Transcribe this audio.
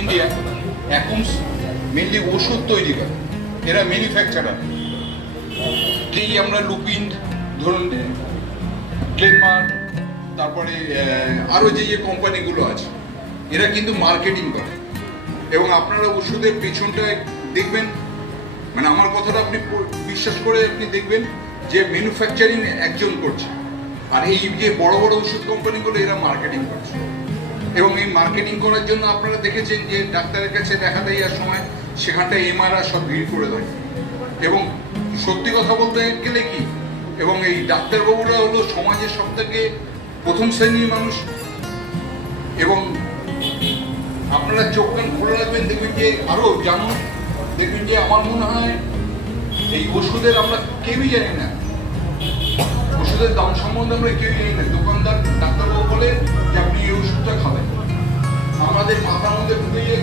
India. অ্যাকুমস mainly ওষুধ তৈরি করে, এরা ম্যানুফ্যাকচারার। যেই আমরা লুপিন ধরুন, গ্লেনমার্ক, তারপরে আরও যে যে কোম্পানিগুলো আছে, এরা কিন্তু মার্কেটিং করে। এবং আপনারা ওষুধের পেছনটায় দেখবেন, মানে আমার কথাটা আপনি বিশ্বাস করে আপনি দেখবেন যে ম্যানুফ্যাকচারিং একজন করছে, আর এই যে বড় বড় ওষুধ কোম্পানিগুলো এরা মার্কেটিং করছে। এবং এই মার্কেটিং করার জন্য আপনারা দেখেছেন যে ডাক্তারের কাছে দেখাতে যাওয়ার সময় সেখানটায় এমআরআ সব ভিড় করে দেয়। এবং সত্যি কথা বলতে গেলে কি, এবং এই ডাক্তারবাবুরা হলো সমাজের সব থেকে প্রথম শ্রেণীর মানুষ। এবং আপনারা চোখ কান খুলে রাখবেন, দেখবেন যে আরও জানুন, দেখবেন যে আমার মনে হয় এই ওষুধের আমরা কেউই জানি না, ওষুধের দাম সম্বন্ধে আমরা কেউই জানি না। দোকানদার ডাক্তারবাবু বলে যে আপনি এই ওষুধটা খাবেন, আমাদের মাথার মধ্যে ঢুকে গিয়ে